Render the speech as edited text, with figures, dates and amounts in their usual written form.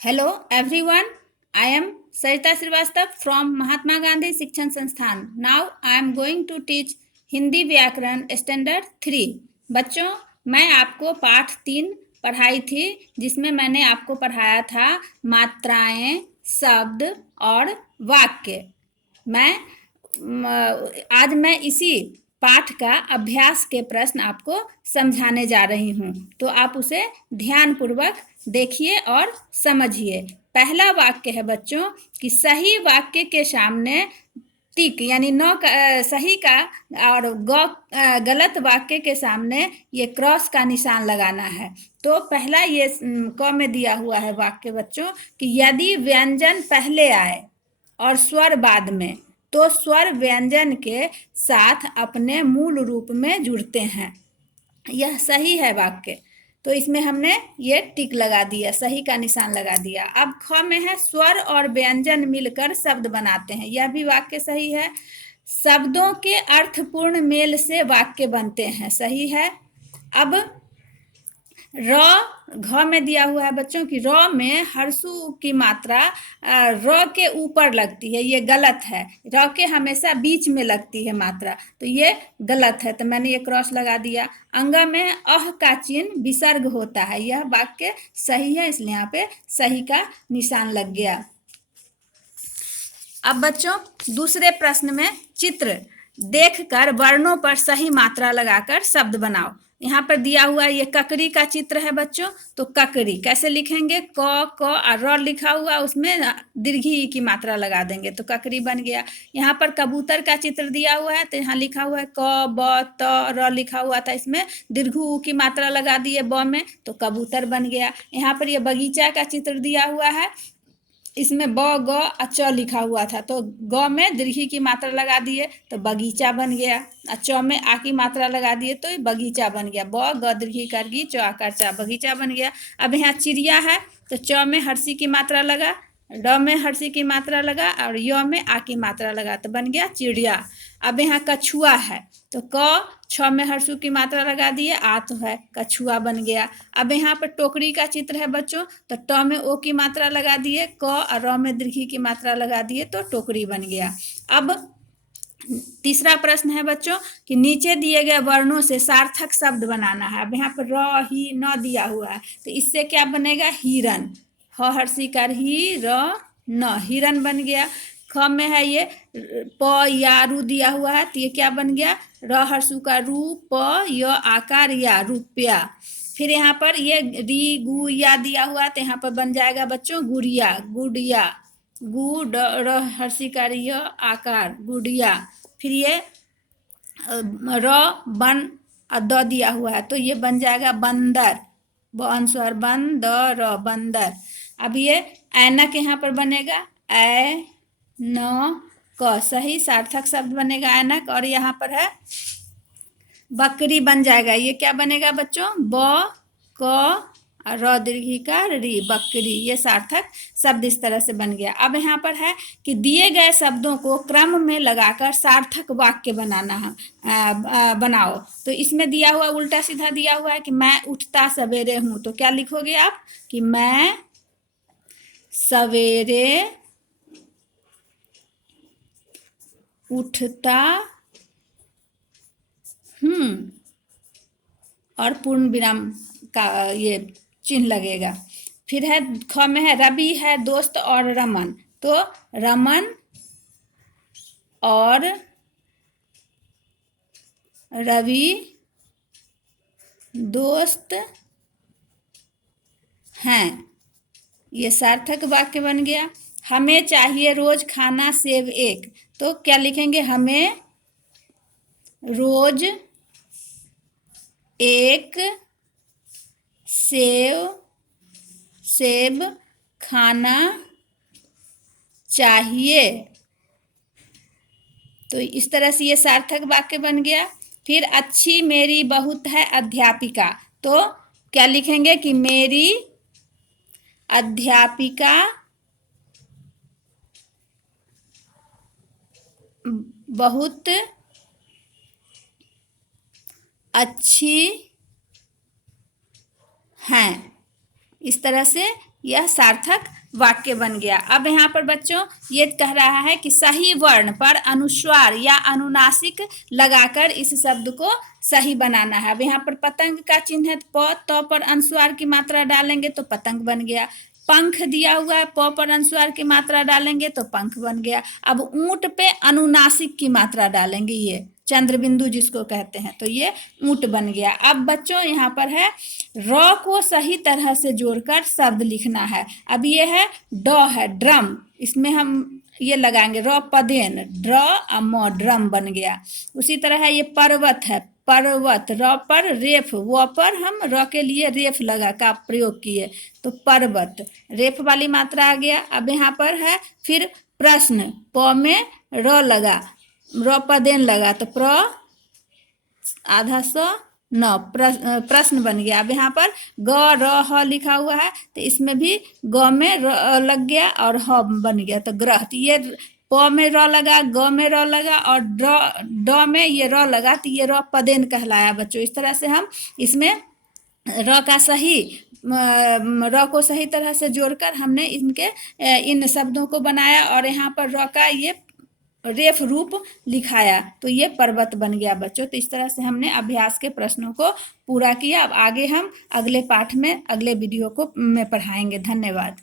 Hello everyone, I am Sarita Srivastava from Mahatma Gandhi Shikshan Sansthan. Now I am going to teach Hindi व्याकरण standard 3। बच्चों, मैं आपको पाठ 3 पढ़ाई थी, जिसमें मैंने आपको पढ़ाया था मात्राएं, शब्द और वाक्य। आज मैं इसी पाठ का अभ्यास के प्रश्न आपको समझाने जा रही हूँ, तो आप उसे ध्यानपूर्वक देखिए और समझिए। पहला वाक्य है बच्चों कि सही वाक्य के सामने टिक यानी नौ का सही का और गलत वाक्य के सामने ये क्रॉस का निशान लगाना है। तो पहला ये क में दिया हुआ है वाक्य बच्चों कि यदि व्यंजन पहले आए और स्वर बाद में तो स्वर व्यंजन के साथ अपने मूल रूप में जुड़ते हैं। यह सही है वाक्य, तो इसमें हमने ये टिक लगा दिया, सही का निशान लगा दिया। अब ख में है स्वर और व्यंजन मिलकर शब्द बनाते हैं, यह भी वाक्य सही है। शब्दों के अर्थपूर्ण मेल से वाक्य बनते हैं, सही है। अब र घ में दिया हुआ है बच्चों की र में हर्षु की मात्रा र के ऊपर लगती है, ये गलत है। र के हमेशा बीच में लगती है मात्रा, तो ये गलत है, तो मैंने ये क्रॉस लगा दिया। अंग में अह का चिन्ह विसर्ग होता है, यह वाक्य सही है, इसलिए यहाँ पे सही का निशान लग गया। अब बच्चों दूसरे प्रश्न में चित्र देखकर वर्णों पर सही मात्रा लगाकर शब्द बनाओ। यहाँ पर दिया हुआ ये ककड़ी का चित्र है बच्चों, तो ककड़ी कैसे लिखेंगे? क और र लिखा हुआ, उसमें दीर्घी की मात्रा लगा देंगे तो ककड़ी बन गया। यहाँ पर कबूतर का चित्र दिया हुआ है, तो यहाँ लिखा हुआ है क ब त र लिखा हुआ था, इसमें दीर्घ की मात्रा लगा दिए ब में, तो कबूतर बन गया। यहाँ पर ये बगीचा का चित्र दिया हुआ है, इसमें ब ग च लिखा हुआ था, तो ग में दीर्घी की मात्रा लगा दिए तो बगीचा बन गया। च में आ की मात्रा लगा दिए तो बगीचा बन गया। ब ग दीर्घी कर गी च आकर चा, बगीचा बन गया। अब यहाँ चिड़िया है, तो च में हर्षी की मात्रा लगा, ड में हर्षी की मात्रा लगा और य में आ की मात्रा लगा, तो बन गया चिड़िया। अब यहाँ कछुआ है, तो क छ में हर्षु की मात्रा लगा दिए, आ तो है, कछुआ बन गया। अब यहाँ पर टोकरी का चित्र है बच्चों, तो ट में ओ की मात्रा लगा दिए, क और र में दीर्घी की मात्रा लगा दिए तो टोकरी बन गया। अब तीसरा प्रश्न है बच्चों कि नीचे दिए गए वर्णों से सार्थक शब्द बनाना है। अब यहाँ पर र ही न दिया हुआ है, तो इससे क्या बनेगा? हिरन, ह हर्षी कार ही र न, हिरन बन गया। ख में है ये प या रू दिया हुआ है, तो ये क्या बन गया? र हर्षु का रू, प य आकार या, रुपया। फिर यहाँ पर ये री गु या दिया हुआ, तो यहाँ पर बन जाएगा बच्चों गुड़िया, गुड़िया, गु ड र हर्षी का य आकार, गुड़िया। फिर ये र बन द दिया हुआ है, तो ये बन जाएगा बंदर, ब स्वर बन द र, बंदर। अब ये ऐनक यहाँ पर बनेगा ऐ न क, सही सार्थक शब्द बनेगा ऐनक। और यहाँ पर है बकरी बन जाएगा, ये क्या बनेगा बच्चों? ब क र दीर्घी का री, बकरी, ये सार्थक शब्द इस तरह से बन गया। अब यहाँ पर है कि दिए गए शब्दों को क्रम में लगाकर सार्थक वाक्य बनाना है, बनाओ। तो इसमें दिया हुआ उल्टा सीधा दिया हुआ है कि मैं उठता सवेरे हूँ, तो क्या लिखोगे आप कि मैं सवेरे उठता और पूर्ण विराम का ये चिन्ह लगेगा। फिर है ख में है रवि है दोस्त और रमन, तो रमन और रवि दोस्त हैं, ये सार्थक वाक्य बन गया। हमें चाहिए रोज खाना सेब एक, तो क्या लिखेंगे? हमें रोज एक सेब खाना चाहिए, तो इस तरह से ये सार्थक वाक्य बन गया। फिर अच्छी मेरी बहुत है अध्यापिका, तो क्या लिखेंगे कि मेरी अध्यापिका बहुत अच्छी हैं, इस तरह से यह सार्थक वाक्य बन गया। अब यहाँ पर बच्चों ये कह रहा है कि सही वर्ण पर अनुस्वार या अनुनासिक लगाकर इस शब्द को सही बनाना है। अब यहाँ पर पतंग का चिन्ह है, प तो पर अनुस्वार की मात्रा डालेंगे तो पतंग बन गया। पंख दिया हुआ है, प पर अनुस्वार की मात्रा डालेंगे तो पंख बन गया। अब ऊंट पे अनुनासिक की मात्रा डालेंगे, ये चंद्र बिंदु जिसको कहते हैं, तो ये ऊंट बन गया। अब बच्चों यहाँ पर है र को सही तरह से जोड़कर शब्द लिखना है। अब ये है ड है ड्रम, इसमें हम ये लगाएंगे र पदेन, ड्र म ड्रम बन गया। उसी तरह है ये पर्वत है, पर्वत, र पर रेफ, व पर हम र के लिए रेफ लगा का प्रयोग किए तो पर्वत, रेफ वाली मात्रा आ गया। अब यहाँ पर है फिर प्रश्न, प में र लगा, र पदेन लगा तो प्र आधा स न, प्रश्न बन गया। अब यहाँ पर ग र ह लिखा हुआ है तो इसमें भी ग में र लग गया और ह बन गया तो ग्रह। तो ये प में र लगा, ग में र लगा और ड में ये र लगा तो ये र पदेन कहलाया बच्चों। इस तरह से हम इसमें र का सही र को सही तरह से जोड़कर हमने इनके इन शब्दों को बनाया और यहाँ पर र का ये रेफ रूप लिखाया तो ये पर्वत बन गया बच्चों। तो इस तरह से हमने अभ्यास के प्रश्नों को पूरा किया। अब आगे हम अगले पाठ में अगले वीडियो को में पढ़ाएंगे। धन्यवाद।